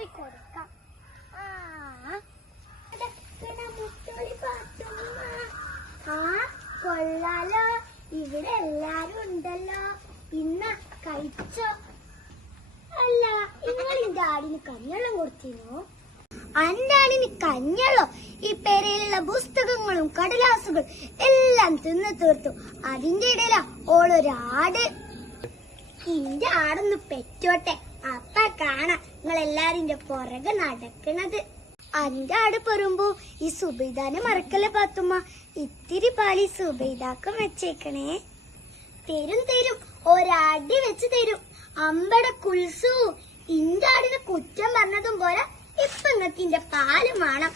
പോയി കൊടുക്കാം. കൊള്ളാലോ, ഇവിടെ എല്ലാരും ഉണ്ടല്ലോ. ഇന്ന് കഴിച്ചോ? അല്ല, നിങ്ങൾ എന്റെ ആടിന് കഞ്ഞെള്ളം കൊടുത്തിരുന്നോ? എന്റെ ആടിന് കഞ്ഞെള്ളോ? ഈ പെരയിലുള്ള പുസ്തകങ്ങളും കടലാസുകളും എല്ലാം തിന്നു തീർത്തു. അതിന്റെ ഇടയിലാ ഓളൊരാട്. ഇന്റെ ആടൊന്ന് പെറ്റോട്ടെ, അപ്പ കാണാം നിങ്ങൾ എല്ലാരും പുറകെ നടക്കണത്. അന്റെ ആട് പെറുമ്പോ ഈ സുബൈദാനെ മറക്കല്ലേ പാത്തുമ്മ. ഇത്തിരി പാലി സുബൈദാക്കും വെച്ചേക്കണേ. തരും തരും, ഒരടി വെച്ച് തരും. അമ്പട കുൽസു, ഇന്റെ ആടിന് കുറ്റം പറഞ്ഞതും പോലെ ഇപ്പൊ നിങ്ങൾക്ക് ഇന്റെ പാലും വേണം.